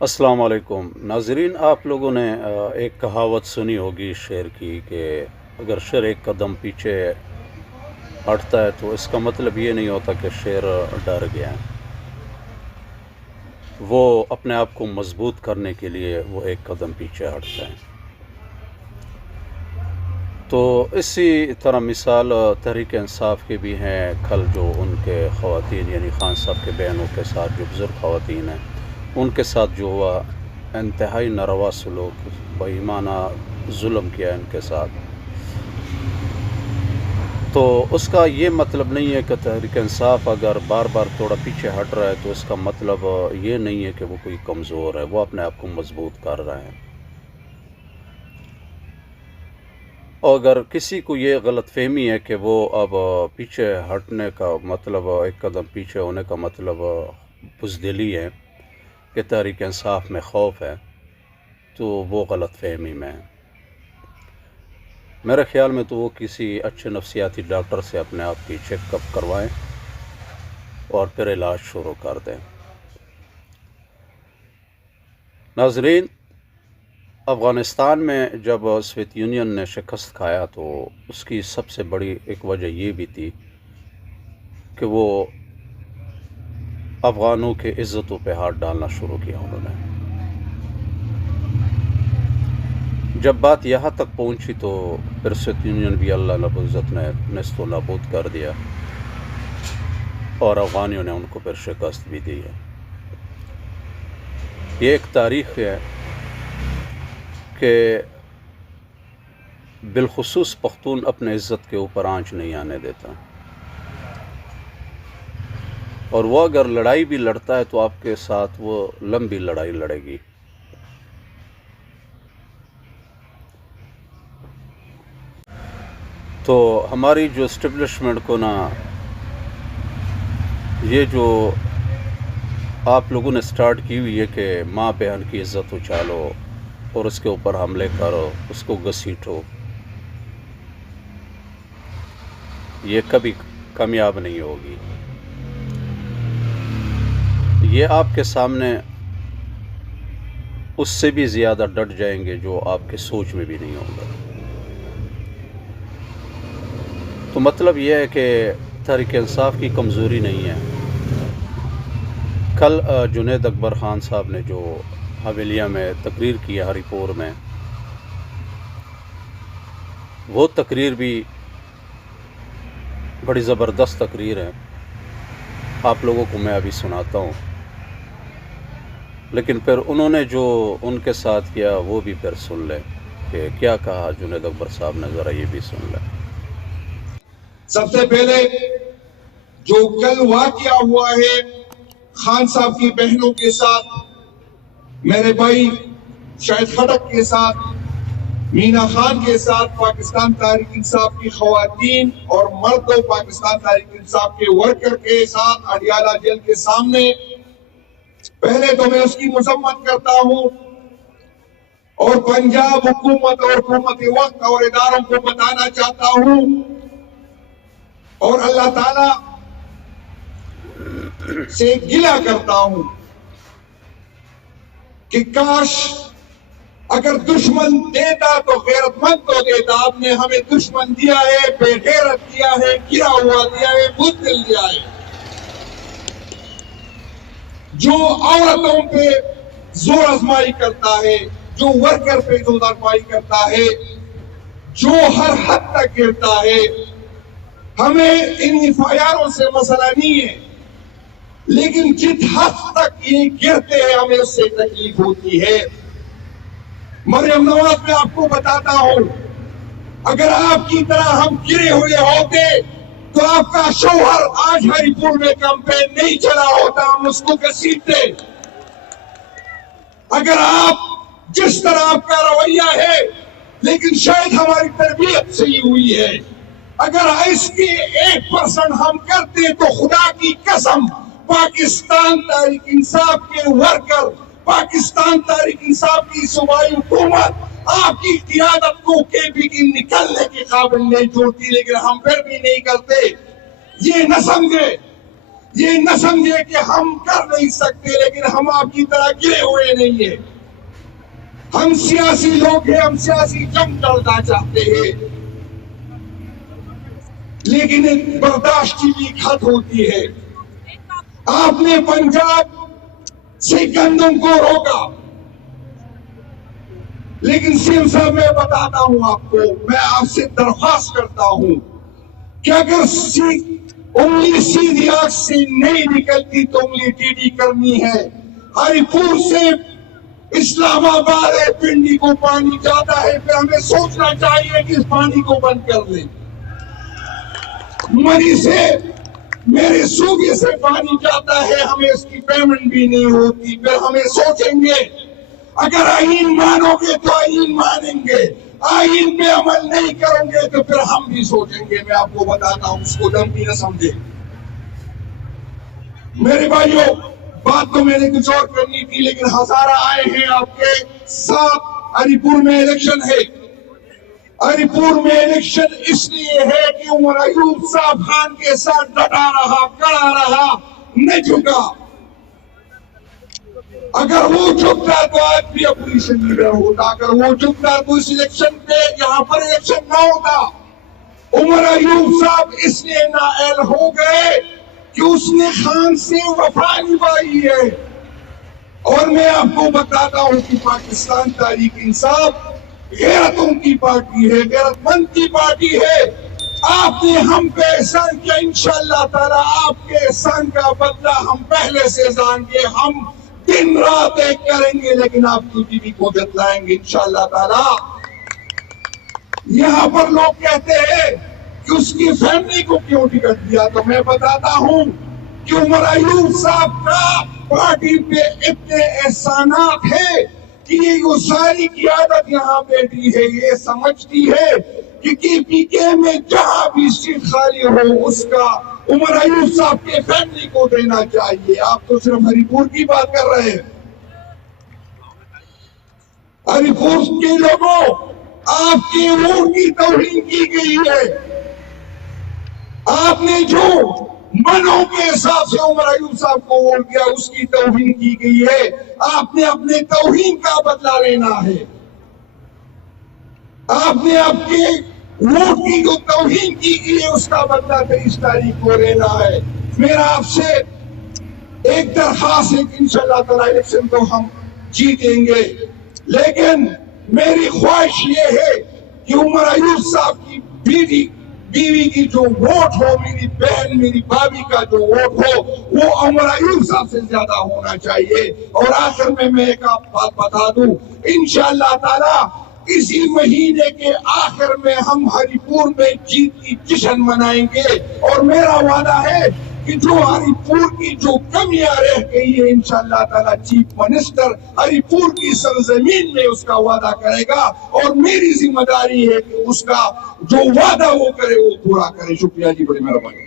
السلام علیکم ناظرین، آپ لوگوں نے ایک کہاوت سنی ہوگی شعر کی کہ اگر شعر ایک قدم پیچھے ہٹتا ہے تو اس کا مطلب یہ نہیں ہوتا کہ شعر ڈر گیا ہے، وہ اپنے آپ کو مضبوط کرنے کے لیے وہ ایک قدم پیچھے ہٹتا ہے۔ تو اسی طرح مثال تحریک انصاف کے بھی ہیں۔ کل جو ان کے خواتین یعنی خان صاحب کے بہنوں کے ساتھ جو بزرگ خواتین ہیں ان کے ساتھ جو ہوا، انتہائی ناروا سلوک، بےایمانہ ظلم کیا ان کے ساتھ، تو اس کا یہ مطلب نہیں ہے کہ تحریک انصاف اگر بار بار تھوڑا پیچھے ہٹ رہا ہے تو اس کا مطلب یہ نہیں ہے کہ وہ کوئی کمزور ہے، وہ اپنے آپ کو مضبوط کر رہا ہے۔ اور اگر کسی کو یہ غلط فہمی ہے کہ وہ اب پیچھے ہٹنے کا مطلب، ایک قدم پیچھے ہونے کا مطلب بزدلی ہے کہ تحریک انصاف میں خوف ہے، تو وہ غلط فہمی میں ہے۔ میرے خیال میں تو وہ کسی اچھے نفسیاتی ڈاکٹر سے اپنے آپ کی چیک اپ کروائیں اور پھر علاج شروع کر دیں۔ ناظرین، افغانستان میں جب سوویت یونین نے شکست کھایا تو اس کی سب سے بڑی ایک وجہ یہ بھی تھی کہ وہ افغانوں کے عزتوں پہ ہاتھ ڈالنا شروع کیا انہوں نے۔ جب بات یہاں تک پہنچی تو پھر سوویت یونین بھی اللہ رب العزت نے نیست و نابود کر دیا اور افغانیوں نے ان کو پھر شکست بھی دی ہے۔ یہ ایک تاریخ ہے کہ بالخصوص پختون اپنے عزت کے اوپر آنچ نہیں آنے دیتا، اور وہ اگر لڑائی بھی لڑتا ہے تو آپ کے ساتھ وہ لمبی لڑائی لڑے گی۔ تو ہماری جو اسٹیبلشمنٹ کو نا، یہ جو آپ لوگوں نے سٹارٹ کی ہوئی ہے کہ ماں بہن کی عزت اچھالو اور اس کے اوپر حملے کرو، اس کو گھسیٹو، یہ کبھی کامیاب نہیں ہوگی۔ یہ آپ کے سامنے اس سے بھی زیادہ ڈٹ جائیں گے جو آپ کے سوچ میں بھی نہیں ہوگا۔ تو مطلب یہ ہے کہ تحریک انصاف کی کمزوری نہیں ہے۔ کل جنید اکبر خان صاحب نے جو حویلیہ میں تقریر کی ہے ہری پور میں، وہ تقریر بھی بڑی زبردست تقریر ہے، آپ لوگوں کو میں ابھی سناتا ہوں، لیکن پھر انہوں نے جو ان کے ساتھ کیا وہ بھی پھر سن لیں کہ کیا کہا جنید اکبر صاحب نے، ذرا یہ بھی سن لیں۔ سب سے پہلے جو کل واقعہ ہوا ہے خان صاحب کی بہنوں کے ساتھ، میرے بھائی شاہد خٹک کے ساتھ، مینا خان کے ساتھ، پاکستان تحریک انصاف کی خواتین اور مرد و پاکستان تحریک انصاف کے ورکر کے ساتھ اڈیالہ جیل کے سامنے، پہلے تو میں اس کی مذمت کرتا ہوں اور پنجاب حکومت اور حکومت وقت اور اداروں کو بتانا چاہتا ہوں اور اللہ تعالیٰ سے گلہ کرتا ہوں کہ کاش اگر دشمن دیتا تو غیرت مند تو دیتا۔ آپ نے ہمیں دشمن دیا ہے، بے غیرت دیا ہے، گرا ہوا دیا ہے، بزدل دیا ہے، جو عورتوں پہ زور آزمائی کرتا ہے، جو ورکر پہ زور آزمائی کرتا ہے، جو ہر حد تک گرتا ہے۔ ہمیں ان FIR سے مسئلہ نہیں ہے، لیکن جس حد تک یہ گرتے ہیں ہمیں اس سے تکلیف ہوتی ہے۔ مریم نواز میں آپ کو بتاتا ہوں، اگر آپ کی طرح ہم گرے ہوئے ہوتے تو آپ کا شوہر آج ہری پور میں کیمپین نہیں چلا ہوتا، ہم اس کو گھسیٹتے۔ اگر آپ جس طرح آپ کا رویہ ہے، لیکن شاید ہماری تربیت صحیح ہوئی ہے، اگر اس کی 1% ہم کرتے تو خدا کی قسم پاکستان تحریک انصاف کے ورکر، پاکستان تحریک انصاف کی صوبائی حکومت آپ کی قیادت کو KP کی نکلنے کے قابل نہیں چھوڑتی، لیکن ہم پھر بھی نہیں کرتے۔ یہ نہ سمجھے، یہ نہ سمجھے کہ ہم کر نہیں سکتے، لیکن ہم آپ کی طرح گرے ہوئے نہیں ہیں. ہم سیاسی لوگ ہیں، ہم سیاسی جنگ لڑنا چاہتے ہیں، لیکن ایک برداشت کی بھی حد ہوتی ہے. آپ نے پنجاب سے گندم کو روکا، لیکن سیم صاحب میں بتاتا ہوں آپ کو، میں آپ سے درخواست کرتا ہوں کہ اگر انگلی سیدھی آنکھ سے نہیں نکلتی تو انگلی ٹیڑھی کرنی ہے. ہری پور سے اسلام آباد ہے، پنڈی کو پانی جاتا ہے، پھر ہمیں سوچنا چاہیے کہ اس پانی کو بند کر دیں. منی سے میرے صوبے سے پانی جاتا ہے، ہمیں اس کی پیمنٹ بھی نہیں ہوتی، پھر ہمیں سوچیں گے. اگر آئین مانو گے تو آئین مانیں گے، آئین پہ عمل نہیں کریں گے تو پھر ہم بھی سوچیں گے. میں آپ کو بتاتا ہوں، اس کو دھمکی نہ سمجھے. میرے بھائیوں، بات تو میں نے کچھ اور کرنی تھی، لیکن ہزارہ آئے ہیں آپ کے ساتھ. ہری پور میں الیکشن ہے. ہری پور میں الیکشن اس لیے ہے کہ عمر ایوب صاحب خان کے ساتھ ڈٹا رہا، کڑا رہا، نہ جھکا. اگر وہ جھکتا تو آج بھی اپوزیشن لیڈر ہوتا، اگر وہ جھکتا تو اس الیکشن پہ یہاں پر الیکشن نہ ہوتا. عمر ایوب صاحب اس لیے نااہل ہو گئے کہ اس نے خان سے وفا نبھائی ہے. اور میں آپ کو بتاتا ہوں کہ پاکستان تحریک انصاف غیرتوں کی پارٹی ہے، غیرت مند کی پارٹی ہے. آپ نے ہم پہ احسان کیا، انشاءاللہ تعالی آپ کے احسان کا بدلہ ہم پہلے سے جان گے. ہم دن رات ایک کریں گے، لیکن آپ کی بیوی کو جتلائیں گے انشاءاللہ تعالی. یہاں پر لوگ کہتے ہیں کہ اس کی فیملی کو کیوں ٹکٹ دیا، تو میں بتاتا ہوں کہ عمر ایوب صاحب کا پارٹی پہ اتنے احسانات ہیں کہ یہ ساری قیادت یہاں بیٹھی ہے، یہ سمجھتی ہے کہ پی کے میں جہاں بھی سیٹ خالی ہو اس کا عمر ایوب صاحب کے فیملی کو دینا چاہیے. آپ تو صرف ہری پور کی بات کر رہے ہیں. ہری پور کے لوگوں، آپ کے ووٹ کی توہین کی گئی ہے. آپ نے جو منوں کے حساب سے عمر ایوب صاحب کو ووٹ دیا اس کی توہین کی گئی ہے. آپ نے اپنے توہین کا بدلہ لینا ہے. آپ نے آپ کے ووٹ کی جو توہین کی گئی ہے اس کا بدلہ 23 تاریخ کو لینا ہے. میرا آپ سے ایک درخواست ہے کہ انشاءاللہ تعالی الیکشن کو ہم جیتیں گے، لیکن میری خواہش یہ ہے کہ عمر ایوب صاحب کی بیوی کی جو ووٹ ہو، میری بہن میری بھابھی کا جو ووٹ ہو، وہ عمر ایوب صاحب سے زیادہ ہونا چاہیے. اور آخر میں ایک بات بتا دوں، انشاءاللہ تعالی اسی مہینے کے آخر میں ہم ہری پور میں جیت کی جشن منائیں گے. اور میرا وعدہ ہے کہ جو ہری پور کی جو کمیاں رہ گئی ہے انشاءاللہ تعالی چیف منسٹر ہری پور کی سرزمین میں اس کا وعدہ کرے گا، اور میری ذمہ داری ہے کہ اس کا جو وعدہ وہ کرے وہ پورا کرے. شکریہ جی، بڑی مہربانی.